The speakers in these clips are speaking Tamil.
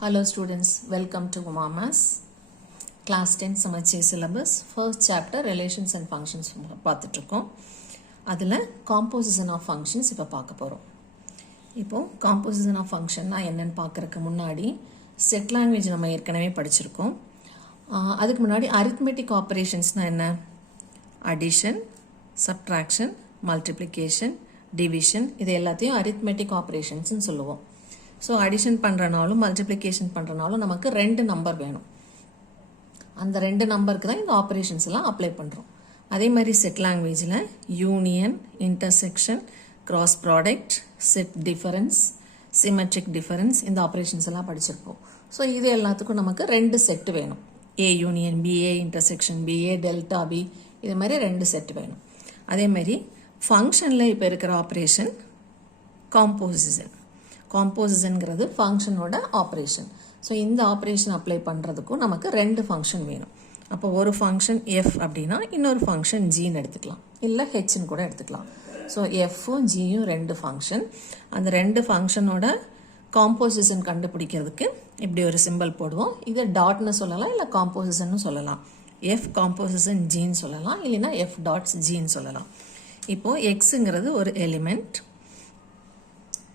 Hello students, welcome to Umamas Class 10 Samachi Syllabus First Chapter Relations and Functions பார்த்துட்ருக்கோம். அதில் Composition of Functions இப்போ பார்க்க போகிறோம். இப்போது Composition of Functionனா என்னன்னு பார்க்குறதுக்கு முன்னாடி Set Language நம்ம ஏற்கனவே படிச்சிருக்கோம். அதுக்கு முன்னாடி Arithmetic Operationsனா என்ன? Addition, Subtraction, Multiplication, Division இது எல்லாத்தையும் Arithmetic Operationsன்னு சொல்லுவோம். ஸோ அடிஷன் பண்ணுறனாலும் மல்டிப்ளிகேஷன் பண்ணுறனாலும் நமக்கு ரெண்டு நம்பர் வேணும். அந்த ரெண்டு நம்பருக்கு தான் இந்த ஆப்ரேஷன்ஸ் எல்லாம் அப்ளை பண்ணுறோம். அதே மாதிரி செட் லாங்குவேஜில் union, intersection, cross product, set difference, symmetric difference இந்த ஆப்ரேஷன்ஸ் எல்லாம் படிச்சிருப்போம். ஸோ இது எல்லாத்துக்கும் நமக்கு ரெண்டு செட்டு வேணும். A union B, A intersection B, A delta B, இது மாதிரி ரெண்டு செட் வேணும். அதே மாதிரி ஃபங்க்ஷனில் இப்போ இருக்கிற ஆப்ரேஷன் காம்போசிஷன். காம்போசிஷன்ங்கிறது ஃபங்க்ஷனோட ஆப்ரேஷன். ஸோ இந்த ஆப்ரேஷன் அப்ளை பண்ணுறதுக்கும் நமக்கு ரெண்டு ஃபங்க்ஷன் வேணும். அப்போ ஒரு ஃபங்க்ஷன் எஃப் அப்படின்னா இன்னொரு ஃபங்க்ஷன் ஜின்னு எடுத்துக்கலாம், இல்லை ஹெச்ன்னு கூட எடுத்துக்கலாம். ஸோ எஃப்பும் ஜியும் ரெண்டு ஃபங்க்ஷன். அந்த ரெண்டு ஃபங்க்ஷனோட காம்போசிஷன் கண்டுபிடிக்கிறதுக்கு இப்படி ஒரு சிம்பிள் போடுவோம். இதை டாட்னு சொல்லலாம், இல்லை காம்போசிஷன்னு சொல்லலாம். எஃப் காம்போசிஷன் ஜின்னு சொல்லலாம், இல்லைன்னா எஃப் டாட்ஸ் ஜின்னு சொல்லலாம். இப்போது எக்ஸுங்கிறது ஒரு எலிமெண்ட்.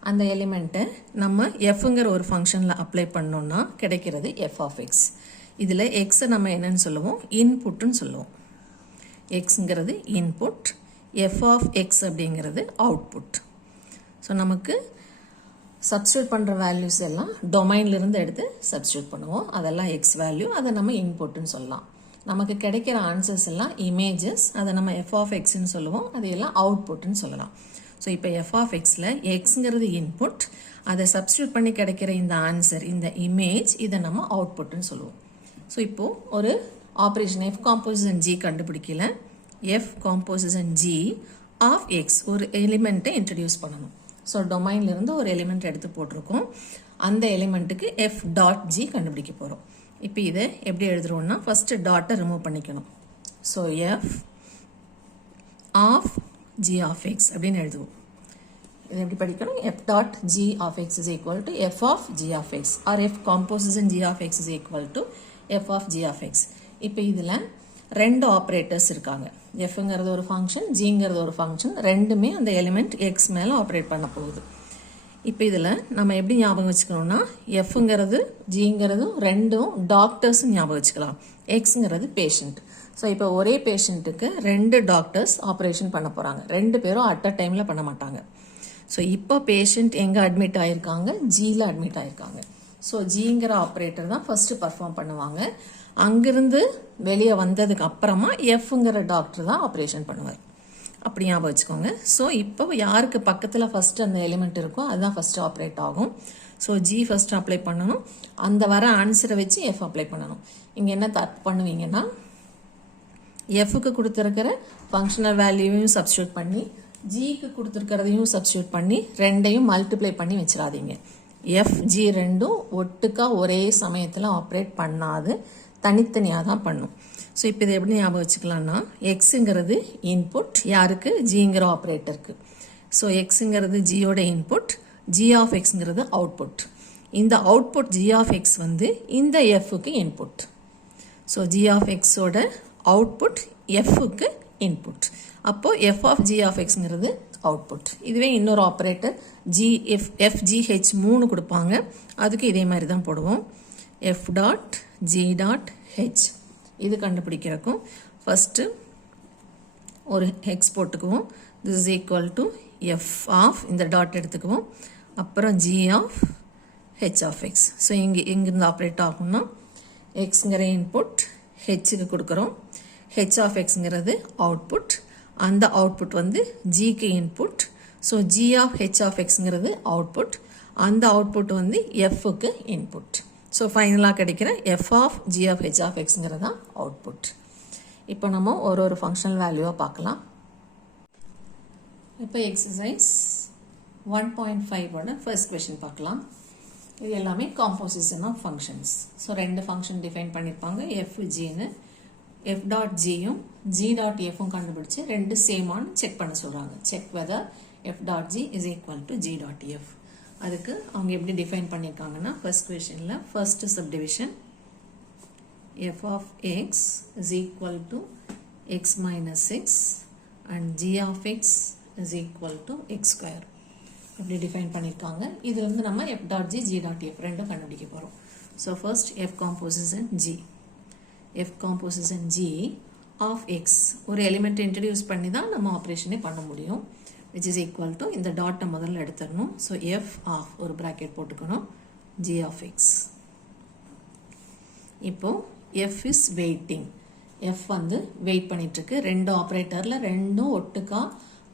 அந்த எலிமெண்ட்டை நம்ம எஃப்ங்கிற ஒரு ஃபங்க்ஷனில் அப்ளை பண்ணோன்னா கிடைக்கிறது எஃப் ஆஃப் எக்ஸ். இதில் எக்ஸை நம்ம என்னன்னு சொல்லுவோம்? இன்புட்டுன்னு சொல்லுவோம். எக்ஸுங்கிறது இன்புட், எஃப் ஆஃப் எக்ஸ் அப்படிங்கிறது அவுட்புட். ஸோ நமக்கு சப்ஸ்டியூட் பண்ணுற வேல்யூஸ் எல்லாம் டொமைன்லேருந்து எடுத்து சப்ஸ்டியூட் பண்ணுவோம். அதெல்லாம் எக்ஸ் வேல்யூ, அதை நம்ம இன்புட்டுன்னு சொல்லலாம். நமக்கு கிடைக்கிற ஆன்சர்ஸ் எல்லாம் இமேஜஸ், அதை நம்ம எஃப் ஆஃப் எக்ஸ்ன்னு சொல்லுவோம். அதையெல்லாம் அவுட்புட்டுன்னு சொல்லலாம். ஸோ இப்போ எஃப் ஆஃப் எக்ஸில் எக்ஸுங்கிறது இன்புட், அதை சப்ஸ்டியூட் பண்ணி கிடைக்கிற இந்த ஆன்சர், இந்த இமேஜ், இதை நம்ம அவுட்புட்னு சொல்லுவோம். ஸோ இப்போது ஒரு ஆப்ரேஷன் எஃப் காம்போசிஷன் ஜி கண்டுபிடிக்கல, F composition G of X ஒரு எலிமெண்ட்டை இன்ட்ரடியூஸ் பண்ணணும். ஸோ டொமைன்லேருந்து ஒரு எலிமெண்ட் எடுத்து போட்டிருக்கோம். அந்த எலிமெண்ட்டுக்கு எஃப் டாட் ஜி கண்டுபிடிக்க போகிறோம். இப்போ இதை எப்படி எழுதுறோம்னா ஃபஸ்ட்டு டாட்டை ரிமூவ் பண்ணிக்கணும். So F of g of x அப்படின்னு எழுதுவோம். இது எப்படி படிக்கணும்? f dot g of x is equal to f of g of x or f composition g of x is equal to f of g of x. இப்போ இதில் ரெண்டு ஆப்ரேட்டர்ஸ் இருக்காங்க. fங்கிறது ஒரு ஃபங்க்ஷன், ஜிங்கிறது ஒரு ஃபங்க்ஷன். ரெண்டுமே அந்த எலிமெண்ட் x மேலே ஆப்ரேட் பண்ண போகுது. இப்போ இதில் நம்ம எப்படி ஞாபகம் வச்சுக்கணும்னா fங்கிறது ஜிங்கிறது ரெண்டும் டாக்டர்ஸ் ஞாபகம் வச்சுக்கலாம். எக்ஸுங்கிறது பேஷண்ட். ஸோ இப்போ ஒரே பேஷண்ட்டுக்கு ரெண்டு டாக்டர்ஸ் ஆப்ரேஷன் பண்ண போகிறாங்க. ரெண்டு பேரும் அட் அ டைமில் பண்ண மாட்டாங்க. ஸோ இப்போ பேஷண்ட் எங்கே அட்மிட் ஆகிருக்காங்க? ஜியில் அட்மிட் ஆகிருக்காங்க. ஸோ ஜிங்கிற ஆப்ரேட்டர் தான் ஃபஸ்ட்டு பர்ஃபார்ம் பண்ணுவாங்க. அங்கிருந்து வெளியே வந்ததுக்கு அப்புறமா எஃப்ங்கிற டாக்டர் தான் ஆப்ரேஷன் பண்ணுவார். அப்படி ஞாபகம் வச்சுக்கோங்க. ஸோ இப்போ யாருக்கு பக்கத்தில் ஃபஸ்ட்டு அந்த எலிமெண்ட் இருக்கோ அதுதான் ஃபஸ்ட்டு ஆப்ரேட் ஆகும். ஸோ ஜி ஃபஸ்ட்டு அப்ளை பண்ணணும். அந்த வர ஆன்சரை வச்சு எஃப் அப்ளை பண்ணணும். இங்கே என்ன தப்பு பண்ணுவீங்கன்னா எஃப்க்கு கொடுத்துருக்கிற ஃபங்க்ஷனல் வேல்யூவையும் சப்ஸ்டியூட் பண்ணி ஜிக்கு கொடுத்துருக்கிறதையும் சப்ஸ்டியூட் பண்ணி ரெண்டையும் மல்டிப்ளை பண்ணி வச்சிடாதீங்க. எஃப் ஜி ரெண்டும் ஒட்டுக்கா ஒரே சமயத்தில் ஆப்ரேட் பண்ணாது, தனித்தனியாக தான் பண்ணும். ஸோ இப்போ இதை எப்படி ஞாபகம் வச்சுக்கலாம்னா எக்ஸுங்கிறது இன்புட் யாருக்கு? ஜிங்கிற ஆப்ரேட்டருக்கு. ஸோ எக்ஸுங்கிறது ஜியோட இன்புட், ஜி ஆஃப் எக்ஸுங்கிறது அவுட்புட். இந்த அவுட்புட் ஜி ஆஃப் எக்ஸ் வந்து இந்த எஃப்க்கு இன்புட். ஸோ ஜி ஆஃப் எக்ஸோட அவுட்புட் எஃப்க்கு இன்புட். அப்போ எஃப் ஆஃப் ஜி ஆஃப் எக்ஸ்ங்கிறது அவுட்புட். இதுவே இன்னொரு operator G F G H 3 கொடுப்பாங்க. அதுக்கு இதே மாதிரி தான் போடுவோம். F dot G dot H இது கண்டுபிடிக்கிறக்கும் ஃபஸ்ட்டு ஒரு ஹெக்ஸ் போட்டுக்குவோம். This is equal to F of இந்த டாட் எடுத்துக்குவோம். அப்புறம் G of H of X. So இங்கிருந்து ஆப்ரேட் ஆகும்னா எக்ஸுங்கிற இன்புட் ஹெச்சுக்கு கொடுக்குறோம். ஹெச் ஆஃப் எக்ஸுங்கிறது அவுட்புட். அந்த அவுட்புட் வந்து ஜிக்கு input. So G of H of எக்ஸுங்கிறது அவுட்புட். அந்த அவுட்புட் வந்து எஃப்க்கு இன்புட். ஸோ ஃபைனலாக கிடைக்கிற F of G of H of எக்ஸுங்கிறது தான் அவுட்புட். இப்போ நம்ம ஒரு ஃபங்க்ஷனல் வேல்யூவாக பார்க்கலாம். இப்போ எக்ஸசைஸ் 1.5ஓட ஃபர்ஸ்ட் கொஷின் பார்க்கலாம். இது எல்லாமே காம்போசிஷன் ஆஃப் ஃபங்க்ஷன்ஸ். ஸோ ரெண்டு ஃபங்க்ஷன் டிஃபைன் பண்ணியிருப்பாங்க, எஃப் ஜின்னு. எஃப் டாட் ஜியும் ஜி டாட் எஃப்பும் கண்டுபிடிச்சு ரெண்டு சேமான்னு செக் பண்ண சொல்கிறாங்க. Check whether F dot G is equal to G dot F. அதுக்கு அவங்க எப்படி டிஃபைன் பண்ணியிருக்காங்கன்னா ஃபர்ஸ்ட் கொஷனில் first subdivision f of x is equal to x minus 6 and g of x is equal to x square அப்படி டிஃபைன் பண்ணியிருக்காங்க. இது வந்து நம்ம f dot g, g dot f ரெண்டும் கண்டுபிடிக்க போகிறோம். So first f composition g. f composition g of x ஒரு எலிமெண்ட் இன்ட்ரடியூஸ் பண்ணி தான் நம்ம ஆப்ரேஷனே பண்ண முடியும். which is equal to இந்த டாட்டை முதல்ல எடுத்துடணும். ஸோ f of ஒரு ப்ராக்கெட் போட்டுக்கணும் g of x. இப்போ f is waiting. f வந்து வெயிட் பண்ணிட்டுருக்கு. ரெண்டு ஆப்ரேட்டரில் ரெண்டும் ஒட்டுக்கா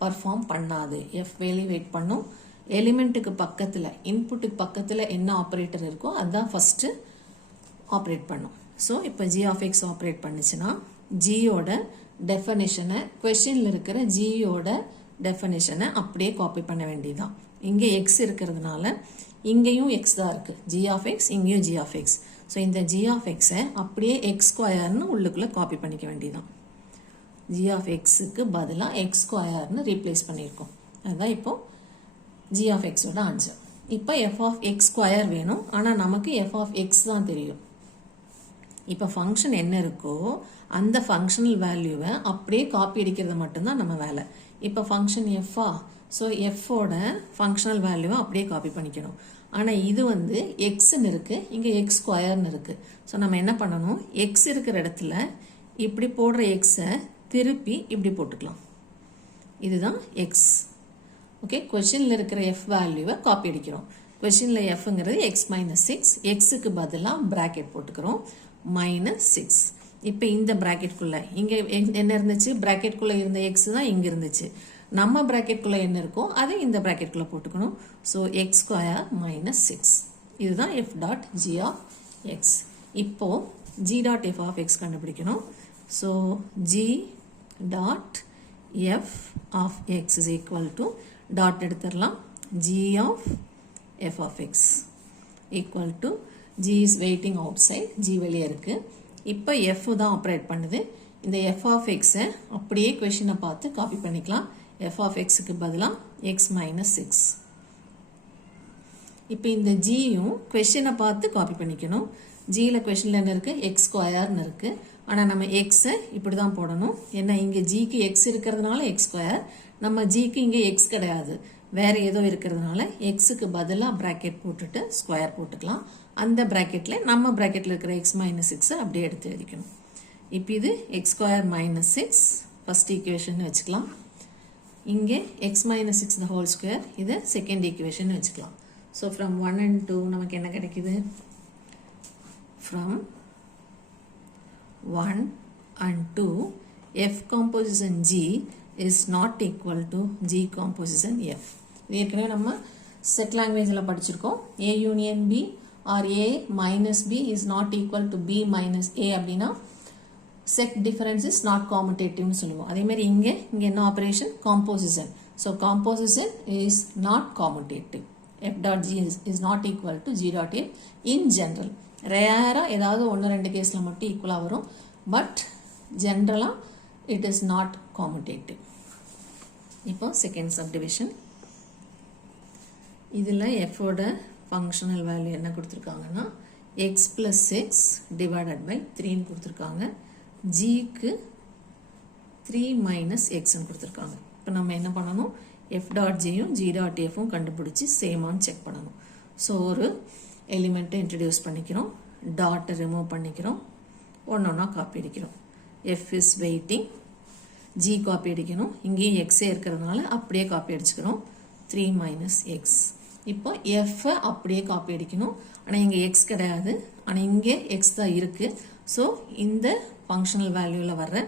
பர்ஃபார்ம் பண்ணாது. f வேலி வெயிட் பண்ணும். எலிமெண்ட்டுக்கு பக்கத்தில் இன்புட்டுக்கு பக்கத்தில் என்ன ஆப்ரேட்டர் இருக்கோ அதுதான் ஃபஸ்ட்டு ஆப்ரேட் பண்ணும். ஸோ இப்போ g of x ஆப்ரேட் பண்ணுச்சுன்னா ஜியோட டெஃபனிஷனை கொஷனில் இருக்கிற ஜியோட டெஃபனிஷனை அப்படியே காப்பி பண்ண வேண்டியதுதான். இங்கே எக்ஸ் இருக்கிறதுனால இங்கேயும் எக்ஸ் தான் இருக்குது. ஜி ஆஃப் எக்ஸ் இங்கேயும் ஜி ஆஃப் எக்ஸ். ஸோ இந்த ஜி ஆஃப் எக்ஸை அப்படியே எக்ஸ் ஸ்கொயர்னு உள்ளுக்குள்ளே காப்பி பண்ணிக்க வேண்டியதுதான். ஜி ஆஃப் எக்ஸுக்கு பதிலாக எக்ஸ் ஸ்கொயர்னு ரீப்ளேஸ் பண்ணியிருக்கோம். அதுதான் இப்போது ஜி ஆஃப் எக்ஸோட ஆன்சர். இப்போ எஃப் ஆஃப் எக்ஸ் ஸ்கொயர் வேணும். ஆனால் நமக்கு எஃப் ஆஃப் எக்ஸ் தான் தெரியும். இப்போ ஃபங்க்ஷன் என்ன இருக்கோ அந்த ஃபங்க்ஷனல் வேல்யூவை அப்படியே காப்பி அடிக்கிறது மட்டும்தான் நம்ம வேலை. இப்போ ஃபங்க்ஷன் எஃப்ஆ, ஸோ எஃப்போட ஃபங்க்ஷனல் வேல்யூவை அப்படியே காப்பி பண்ணிக்கணும். ஆனால் இது வந்து எக்ஸ்ன்னு இருக்குது, இங்கே எக்ஸ் ஸ்கொயர்னு இருக்குது. ஸோ நம்ம என்ன பண்ணணும், எக்ஸ் இருக்கிற இடத்துல இப்படி போடுற எக்ஸை திருப்பி இப்படி போட்டுக்கலாம். இதுதான் எக்ஸ். ஓகே, கொஷனில் இருக்கிற எஃப் வேல்யூவை காப்பி அடிக்கிறோம். கொஷனில் எஃப்ங்கிறது எக்ஸ் மைனஸ் 6, எக்ஸுக்கு பதிலாக ப்ராக்கெட் போட்டுக்கிறோம் மைனஸ் 6. இப்போ இந்த ப்ராக்கெட்குள்ளே இங்கே என்ன இருந்துச்சு, ப்ராக்கெட்குள்ளே இருந்த எக்ஸ் தான் இங்கே இருந்துச்சு. நம்ம ப்ராக்கெட்குள்ளே என்ன இருக்கோ அதை இந்த ப்ராக்கெட்குள்ளே போட்டுக்கணும். So X square minus 6. இதுதான் F dot G of X. இப்போது G dot F of X கண்டுபிடிக்கணும். So G dot F of X is equal to dot எடுத்துடலாம், G of F of X equal to G is waiting outside, G வெளியே இருக்குது. இப்போ எஃப் தான் ஆப்ரேட் பண்ணுது. இந்த எஃப் ஆஃப் எக்ஸை அப்படியே கொஷினை பார்த்து காப்பி பண்ணிக்கலாம். எஃப் ஆஃப் எக்ஸுக்கு பதிலாக எக்ஸ் மைனஸ் 6. இப்போ இந்த ஜியும் கொஷினை பார்த்து காப்பி பண்ணிக்கணும். ஜியில் கொஷனில் என்ன இருக்குது, எக்ஸ் ஸ்கொயர்னு இருக்குது. ஆனால் நம்ம எக்ஸை இப்படி தான் போடணும். ஏன்னா இங்கே ஜிக்கு எக்ஸ் இருக்கிறதுனால எக்ஸ் ஸ்கொயர், நம்ம ஜிக்கு இங்கே எக்ஸ் கிடையாது, வேறு ஏதோ இருக்கிறதுனால எக்ஸுக்கு பதிலாக ப்ராக்கெட் போட்டுட்டு ஸ்கொயர் போட்டுக்கலாம். அந்த ப்ராக்கெட்டில் நம்ம ப்ராக்கெட்டில் இருக்கிற எக்ஸ் மைனஸ் 6 அப்படியே எடுத்து எழுதிக்கணும். இப்போ இது X square minus 6 first equation வச்சுக்கலாம். இங்கே X minus 6 the whole square, இதை செகண்ட் ஈக்குவேஷன் வச்சுக்கலாம். ஸோ ஃப்ரம் 1 and 2 நமக்கு என்ன கிடைக்குது, from 1 and 2 F composition G is not equal to G composition F. ஏற்கனவே நம்ம செட் லாங்குவேஜில் படிச்சிருக்கோம். A union B or A minus B is not equal to B minus A அப்படின்னா செட் டிஃபரன்ஸ் இஸ் நாட் காமுடேட்டிவ்னு சொல்லுவோம். அதேமாதிரி இங்கே என்ன operation, composition. So composition is not commutative. F dot G is not equal to G dot F in general. ரேராக ஏதாவது 1-2 கேஸில் மட்டும் ஈக்குவலாக வரும். பட் ஜென்ரலாக இட் இஸ் நாட் காமுடேட்டிவ். இப்போ செகண்ட் சப்டிவிஷன். இதில் எஃபோட ஃபங்க்ஷனல் வேல்யூ என்ன கொடுத்துருக்காங்கன்னா எக்ஸ் ப்ளஸ் 6 டிவைடட் பை 3ன்னு கொடுத்துருக்காங்க. ஜிக்கு 3 மைனஸ் எக்ஸ்ன்னு கொடுத்துருக்காங்க. இப்போ நம்ம என்ன பண்ணணும், எஃப் டாட் ஜியும் ஜி டாட் எஃப்பும் கண்டுபிடிச்சி சேமான்னு செக் பண்ணணும். ஸோ ஒரு எலிமெண்ட்டை இன்ட்ரடியூஸ் பண்ணிக்கிறோம், டாட்டை ரிமூவ் பண்ணிக்கிறோம், ஒன்றா காப்பி அடிக்கிறோம். F is waiting, G copy அடிக்கணும், இங்கேயும் எக்ஸே இருக்கிறதுனால அப்படியே காப்பி அடிச்சுக்கிறோம், 3 மைனஸ் எக்ஸ். இப்போ எஃப்பை அப்படியே காப்பி அடிக்கணும். ஆனால் இங்கே எக்ஸ் கிடையாது, ஆனால் இங்கே எக்ஸ் தான் இருக்குது. ஸோ இந்த ஃபங்க்ஷனல் வேல்யூவில் வர்ற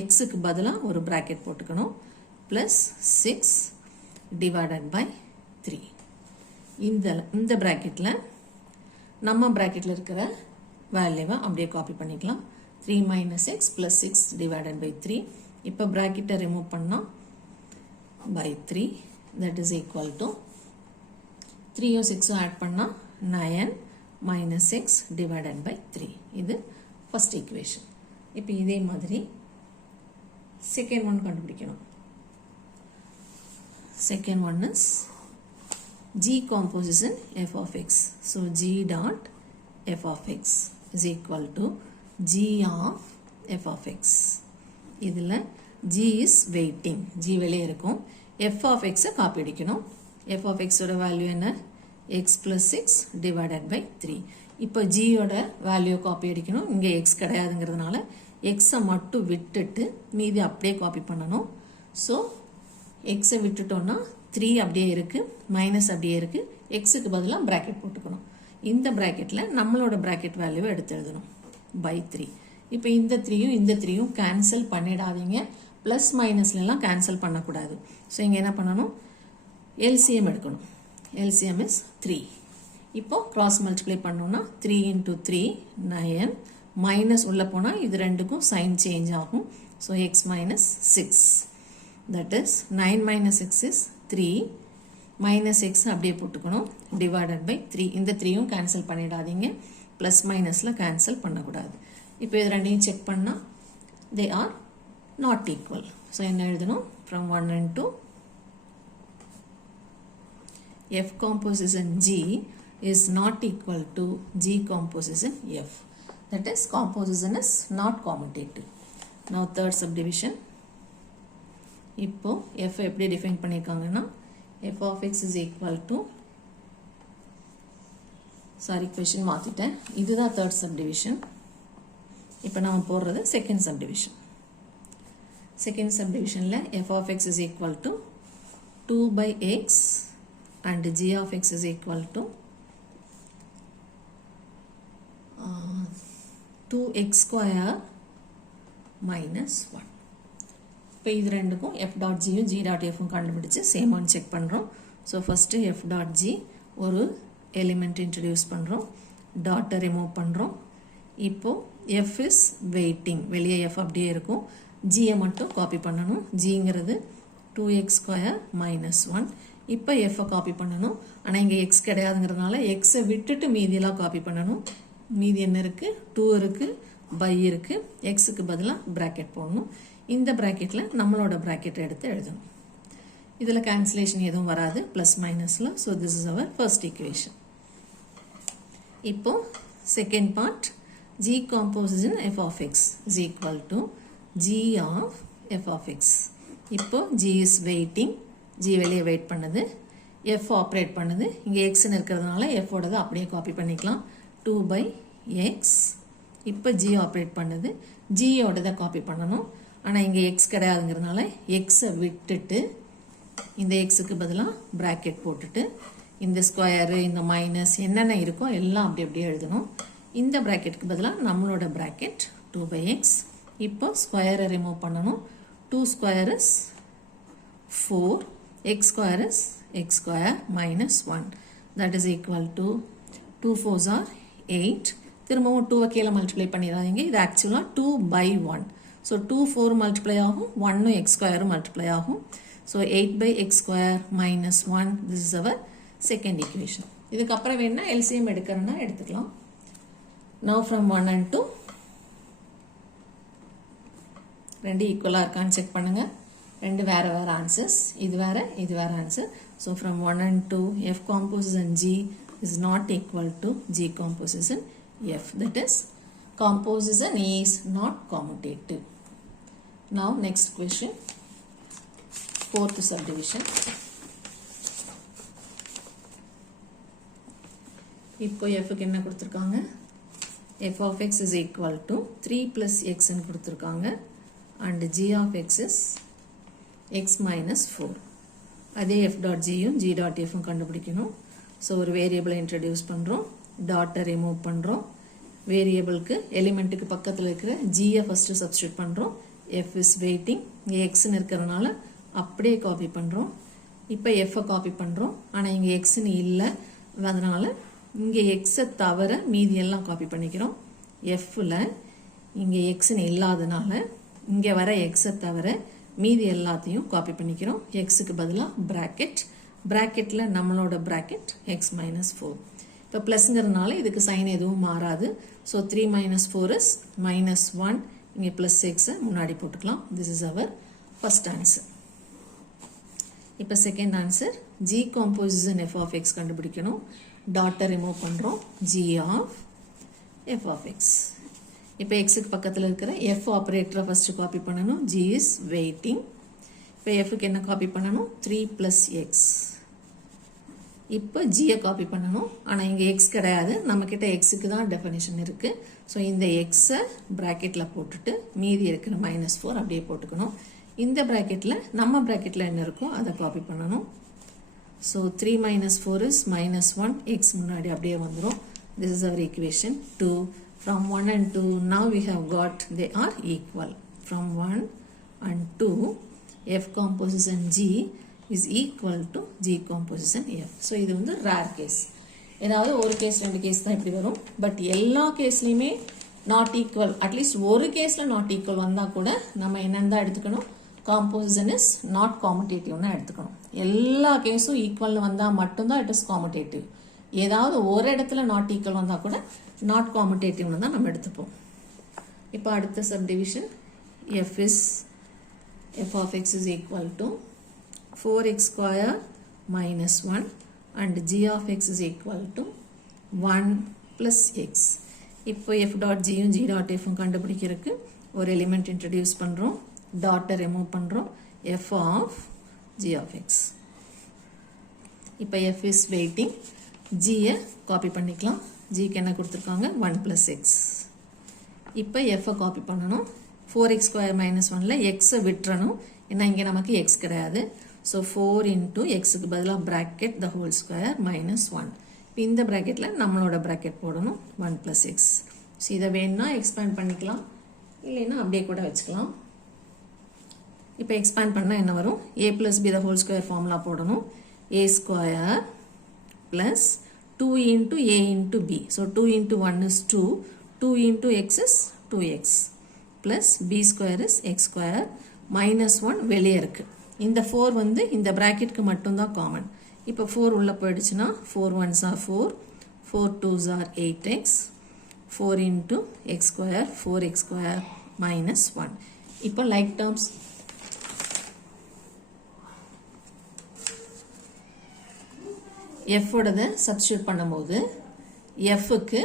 எக்ஸுக்கு பதிலாக ஒரு ப்ராக்கெட் போட்டுக்கணும், ப்ளஸ் 6 டிவைடட் பை 3. இந்த ப்ராக்கெட்டில் நம்ம ப்ராக்கெட்டில் இருக்கிற வேல்யூவை அப்படியே காப்பி பண்ணிக்கலாம். 3 minus X plus 6 divided by 3. இப்போ ப்ராக்கெட்டை ரிமூவ் பண்ணால் by 3 that is equal to 3யும் 6ம் ஆட் பண்ணால் 9 மைனஸ் எக்ஸ் டிவைடட் பை 3. இது ஃபர்ஸ்ட் ஈக்குவேஷன். இப்போ இதே மாதிரி செகண்ட் ஒன் கண்டுபிடிக்கணும். Second one is g composition f of x. So g dot f of x is equal to g of f of x. இதில் g is weighting. g வெளியே இருக்கும். f of x காப்பி அடிக்கணும். f of x ஓட வேல்யூ என்ன? x plus 6 divided by 3. இப்போ g ஓட வேல்யூ காப்பி அடிக்கணும். இங்கே x கிடையாதுங்கிறதுனால x மட்டும் விட்டுட்டு மீதி அப்படியே காப்பி பண்ணணும். ஸோ x விட்டுட்டோன்னா 3 அப்படியே இருக்குது, மைனஸ் அப்படியே இருக்குது, எக்ஸுக்கு பதிலாக ப்ராக்கெட் போட்டுக்கணும். இந்த ப்ராக்கெட்டில் நம்மளோட ப்ராக்கெட் வேல்யூவை எடுத்து எழுதணும் by 3. இப்போ இந்த 3யும் இந்த 3யும் கேன்சல் பண்ணிடாதீங்க. ப்ளஸ் மைனஸ்லாம் கேன்சல் பண்ணக்கூடாது. ஸோ இங்கே என்ன பண்ணணும்? எல்சிஎம் எடுக்கணும். LCM is 3. இப்போ கிராஸ் மல்டிப்ளை பண்ணோன்னா 3 into 3 9, மைனஸ் உள்ளே போனால் இது ரெண்டுக்கும் சைன் சேஞ்ச் ஆகும். So X minus 6. That is 9 minus x is 3, minus x அப்படியே போட்டுக்கணும், divided by 3. இந்த 3யும் கேன்சல் பண்ணிடாதீங்க, ப்ளஸ் மைனஸில் கேன்சல் பண்ணக்கூடாது. இப்போ இது ரெண்டையும் செக் பண்ணால் they are not equal. So என்ன எழுதணும்? from 1 and 2 f composition g is not equal to g composition f. That is composition is not commutative. Now third subdivision. இப்போ f எப்படி டிஃபைன் பண்ணியிருக்காங்கன்னா f of x is equal to, sorry question மாற்றிட்டேன், இதுதான் தேர்ட் சப்டிவிஷன். இப்போ நம்ம போடுறது செகண்ட் சப்டிவிஷன். செகண்ட் சப்டிவிஷனில் f of x is equal to 2 by x and g of x is equal to 2x square minus 1. இப்போ இது ரெண்டுக்கும் f dot g யும் g dot f ம் கண்டுபிடிச்சு சேமான்னு செக் பண்ணுறோம். So first f dot g ஒரு எலிமெண்ட் இன்ட்ரடியூஸ் பண்ணுறோம், டாட்டை ரிமூவ் பண்ணுறோம். இப்போது f is weighting, வெளியே f அப்படியே இருக்கும், gயை மட்டும் காப்பி பண்ணணும். gங்கிறது 2x square minus 1. இப்போ f காப்பி பண்ணணும், ஆனால் இங்கே x கிடையாதுங்கிறதுனால xை விட்டுட்டு மீதியெல்லாம் காப்பி பண்ணணும். மீதி என்ன இருக்குது? 2 இருக்குது, பை இருக்குது, எக்ஸுக்கு பதிலாக ப்ராக்கெட் போடணும். இந்த ப்ராக்கெட்டில் நம்மளோட ப்ராக்கெட்டை எடுத்து எழுதணும். இதில் கேன்சலேஷன் எதுவும் வராது ப்ளஸ் மைனஸில். So this is our first equation. இப்போது second part, g composition f of x is equal to g of f of x. இப்போ g is weighting, g வெளியே வெயிட் பண்ணுது, f ஆப்ரேட் பண்ணுது. இங்கே எக்ஸ்ன்னு இருக்கிறதுனால f ஓடதை அப்படியே காப்பி பண்ணிக்கலாம், 2 by x. இப்போ g ஆப்ரேட் பண்ணுது, g ஓடதை காப்பி பண்ணணும், ஆனால் இங்கே எக்ஸ் கிடையாதுங்கிறதுனால எக்ஸை விட்டுட்டு இந்த எக்ஸுக்கு பதிலாக ப்ராக்கெட் போட்டுட்டு இந்த ஸ்கொயரு இந்த மைனஸ் என்னென்ன இருக்கோ எல்லாம் அப்படி அப்படியே எழுதணும். இந்த ப்ராக்கெட்டுக்கு பதிலாக நம்மளோட ப்ராக்கெட் 2 by x. இப்போ ஸ்கொயரை ரிமூவ் பண்ணணும். 2 square is 4, x square is x square minus 1. That is equal to 2 4s are 8. திரும்பவும் 2 கீழே மல்டிப்ளை பண்ணிடாதீங்க, இது ஆக்சுவலாக 2 by 1. ஸோ 2 4 மல்டிப்ளை ஆகும், 1 x ஸ்கொயரும் மல்டிப்ளை ஆகும். So 8 by x square minus 1. This is our second equation. இதுக்கப்புறம் வேணா LCM எடுக்கிறேன்னா எடுத்துக்கலாம். Now from 1 and 2 ரெண்டு ஈக்குவலாக இருக்கான்னு செக் பண்ணுங்கள். ரெண்டு வேறு வேறு ஆன்சர்ஸ், இது வேறு answer. So from 1 and 2 f composition g is not equal to g composition f. That is composition is not commutative. Now next question, fourth subdivision. இப்போ fக்கு என்ன கொடுத்துருக்காங்க? f of x is equal to 3 plus x ன்னு கொடுத்துருக்காங்க and g of x is x minus 4. அதே f dot g யும் g dot f ம் கண்டுபிடிக்கணும். ஸோ ஒரு வேரியபிளை இன்ட்ரடியூஸ் பண்ணுறோம், டாட்டை ரிமூவ் பண்ணுறோம், வேரியபிளுக்கு எலிமெண்ட்டுக்கு பக்கத்தில் இருக்கிற ஜியை ஃபஸ்ட்டு சப்ஸ்டியூட் பண்ணுறோம். f is weighting, இங்கே எக்ஸ்ன்னு இருக்கிறதுனால அப்படியே காப்பி பண்ணுறோம். இப்போ எஃப்ஐ காப்பி பண்ணுறோம், ஆனால் இங்கே எக்ஸ்ன்னு இல்லை, அதனால் இங்கே எக்ஸை தவிர மீதி எல்லாம் காப்பி பண்ணிக்கிறோம். எஃப்பில் இங்கே எக்ஸ்ன்னு இல்லாதனால இங்கே வர எக்ஸை தவிர மீதி எல்லாத்தையும் காப்பி பண்ணிக்கிறோம். எக்ஸுக்கு பதிலாக ப்ராக்கெட், ப்ராக்கெட்டில் நம்மளோட ப்ராக்கெட் எக்ஸ் மைனஸ் 4. இப்போ ப்ளஸ்ங்கிறதுனால இதுக்கு சைன் எதுவும் மாறாது. So 3 minus 4 is -1. இங்கே ப்ளஸ் எக்ஸை முன்னாடி போட்டுக்கலாம். This is our first answer. இப்போ second answer g composition f of x கண்டுபிடிக்கணும். டாட்டை ரிமூவ் பண்ணுறோம். g of f of x. இப்போ xக்கு பக்கத்தில் இருக்கிற f ஆப்ரேட்டரை ஃபஸ்ட்டு காப்பி பண்ணணும். g is waiting. இப்போ fக்கு என்ன காப்பி பண்ணணும்? 3 plus x. இப்போ gயை காப்பி பண்ணணும். ஆனால் இங்கே x கிடையாது, நம்மக்கிட்ட xக்கு தான் டெஃபினிஷன் இருக்குது. ஸோ இந்த எக்ஸை ப்ராக்கெட்டில் போட்டுட்டு மீதி இருக்கிற -4 அப்படியே போட்டுக்கணும். இந்த ப்ராக்கெட்டில் நம்ம ப்ராக்கெட்டில் என்ன இருக்கோ அதை காப்பி பண்ணணும். ஸோ 3 - 4 is -1, x முன்னாடி அப்படியே வந்துடும். This is our equation 2. From 1 and 2, now we have got they are equal. From 1 and 2, f composition g is equal to g composition f. So இது வந்து rare case. ஏதாவது ஒரு கேஸ் 2 கேஸ் தான் இப்படி வரும். பட் எல்லா கேஸ்லையுமே நாட் ஈக்குவல், அட்லீஸ்ட் ஒரு கேஸில் நாட் ஈக்குவல் வந்தால் கூட நம்ம என்னென்னு தான் எடுத்துக்கணும்? காம்போசிஷன் இஸ் நாட் காமுடேட்டிவ்னு எடுத்துக்கணும். எல்லா கேஸும் ஈக்குவல்னு வந்தால் மட்டும்தான் இட் இஸ் காமுடேட்டிவ். ஏதாவது ஒரு இடத்துல நாட் ஈக்குவல் வந்தால் கூட நாட் காமுடேட்டிவ்னு தான் நம்ம எடுத்துப்போம். இப்போ அடுத்த subdivision f of x is equal to 4x square minus 1 and g of x is equal to 1 plus x. இப்போ f dot g யும் g dot f யும் கண்டுபிடிக்கிறதுக்கு ஒரு எலிமெண்ட் இன்ட்ரடியூஸ் பண்ணுறோம். டாட்டை ரிமூவ் பண்ணுறோம். f of g of x. இப்போ f is waiting. gயை காப்பி பண்ணிக்கலாம். gக்கு என்ன கொடுத்துருக்காங்க? 1 plus x. இப்போ f காப்பி பண்ணணும். 4x square minus 1ல xை விட்டுறணும். ஏன்னா இங்கே நமக்கு x கிடையாது. ஸோ 4 into xக்கு பதிலாக bracket the whole square minus 1. இப்போ இந்த ப்ராக்கெட்டில் நம்மளோட ப்ராக்கெட் போடணும். 1 plus x. ஸோ இதை வேணும்னா எக்ஸ்பேண்ட் பண்ணிக்கலாம், இல்லைன்னா அப்படியே கூட வச்சுக்கலாம். இப்போ எக்ஸ்பேண்ட் பண்ணால் என்ன வரும்? a plus b the whole square formula போடணும். a square plus 2 into a into b. So 2 into 1 is 2. 2 into x is 2x. Plus b square is x square. Minus 1 வெளியே இருக்கு. இந்த 4 வந்து இந்த bracketக்கு மட்டும்தான் காமன். இப்போ 4 உள்ள போயிடுச்சுன்னா 4 1s are 4. 4 2s are 8x. 4 into x square 4x square minus 1. இப்போ like terms f ஓடத சப்ஸ்டியூட் பண்ணும்போது fக்கு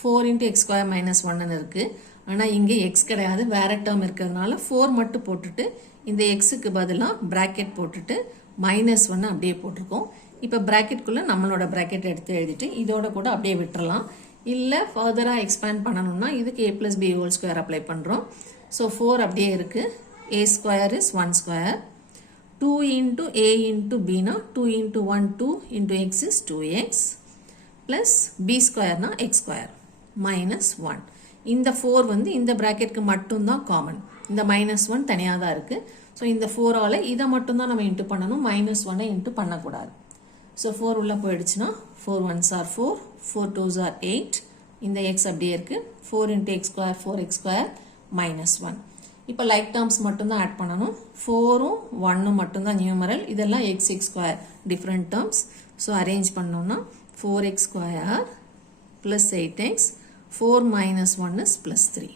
4 into x square minus 1 இருக்கு. ஆனால் இங்கே x கிடையாது, வேற டேர்ம் இருக்கிறதுனால 4 மட்டும் போட்டுட்டு இந்த xக்கு பதிலாக bracket போட்டுட்டு -1 அப்படியே போட்டிருக்கோம். இப்போ bracketக்குள்ளே நம்மளோட bracket எடுத்து எழுதிட்டு இதோட கூட அப்படியே விட்டுறலாம். இல்லை ஃபர்தராக எக்ஸ்பேண்ட் பண்ணணும்னா இதுக்கு a plus b whole square apply பண்ணுறோம். ஸோ 4 அப்படியே இருக்குது. a square is 1 square. 2 into a into b na 2 into 1 2 into x is 2x plus b square na x square minus 1. இந்த 4 வந்து இந்த bracketக்கு மட்டும்தான் காமன். இந்த -1 தனியாக தான் இருக்குது. ஸோ இந்த 4ஆல் இதை மட்டும்தான் நம்ம இன்ட்டு பண்ணணும், -1 இன்ட்டு பண்ணக்கூடாது. ஸோ 4 உள்ளே போயிடுச்சுன்னா 4 1s are 4, 4 2s are 8. இந்த x அப்படியே இருக்குது. 4 into x square 4x square minus 1. இப்போ லைக் டேர்ம்ஸ் மட்டும்தான் ஆட் பண்ணணும். 4ம் 1ம் மட்டும்தான் நியூமரல். இதெல்லாம் x square different terms. So arrange பண்ணோம்னா 4x square plus 8x 4 minus 1 is plus 3.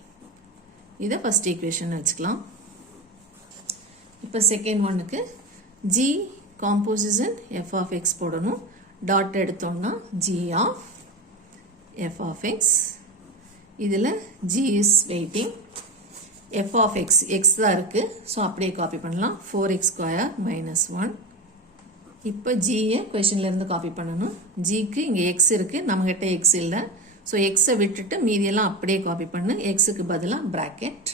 இதை ஃபர்ஸ்ட் ஈக்குவேஷன் வச்சுக்கலாம். இப்போ செகண்ட் ஒன்னுக்கு g composition f of x போடணும். டாட் எடுத்தோம்னா g of f of x. இதில் g is waiting. f of x x தான் இருக்கு. ஸோ அப்படியே காப்பி பண்ணலாம். 4x square minus 1. இப்போ gயை கொஷின்லேருந்து காப்பி பண்ணணும். gக்கு இங்கே x இருக்கு, நம்மகிட்ட x இல்லை. ஸோ எக்ஸை விட்டுட்டு மீதியெல்லாம் அப்படியே காப்பி பண்ணு. எக்ஸுக்கு பதிலாக ப்ராக்கெட்.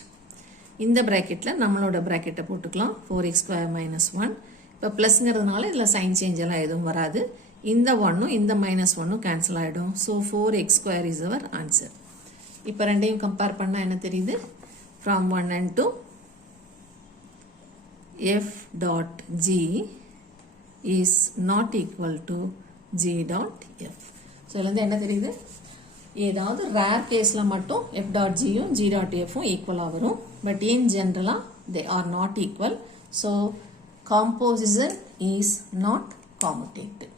இந்த ப்ராக்கெட்டில் நம்மளோட ப்ராக்கெட்டை போட்டுக்கலாம். 4x square minus 1. இப்போ ப்ளஸ்ங்கிறதுனால இதில் சைன் சேஞ்ச் எல்லாம் எதுவும் வராது. இந்த 1ம் இந்த -1ம் கேன்சல் ஆகிடும். So 4x square is our answer. இப்போ ரெண்டையும் கம்பேர் பண்ணால் என்ன தெரியுது? From 1 and 2 f dot g is not equal to g dot f. So இதுலேருந்து என்ன தெரியுது? ஏதாவது ரேர் கேஸில் மட்டும் f dot gயும் g dot fயும் ஈக்குவலாக வரும். பட் இன் ஜென்ரலாக they are not equal. So composition is not commutative.